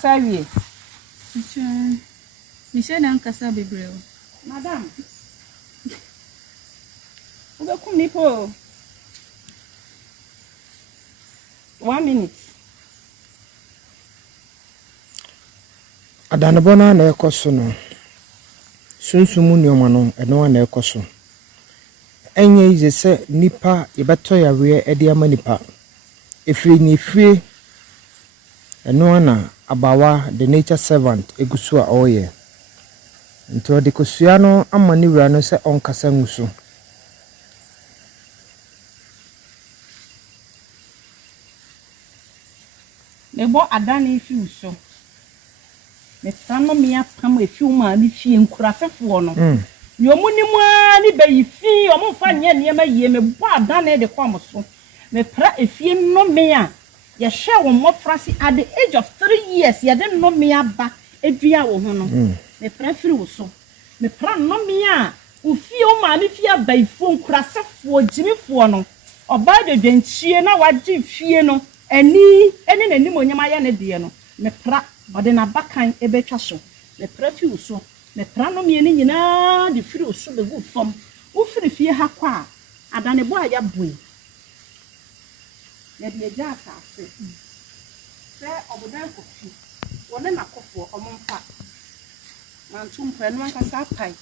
kasa wie. Michelle na kasa bebreo. Madam. Uga kunipo. 1 minute. Adanebona na ekoso no. Sunsumu nyoma no eno na ekoso. Enye ize se nipa yebeto yawe ede ama nipa. Efiri ni fie eno na abawa the nature servant egusu a oye. Nto de kosua no amani wura no se onkasa ngusu. Nebo adane ifi uso. Me tano mia pam efi uma ni fie nkurafefo no. Yomu ni mwa ni be ifi omo fa nye niema yie me bo adane de kwa so. Me pra efi no me a ye hwe wo mofrasi at the age of 3 years ye de no me aba edua wo ho no. Me pra firi wo so. Me pra no me a ufi o ma ni fie aba ifo nkurafefo jimifo no. Oba de dwenchie na waje fie no. Eni nani monyama ya ne de no me pra ode na bakan ebetwa so me pra fi uso me pra no me ni nyina de firi uso be gu fam wo firi fie ha kwa adane bo aya boi ya de ja asa se obodan ko fi wona na kofo omompa na ntumpa no anka sa pai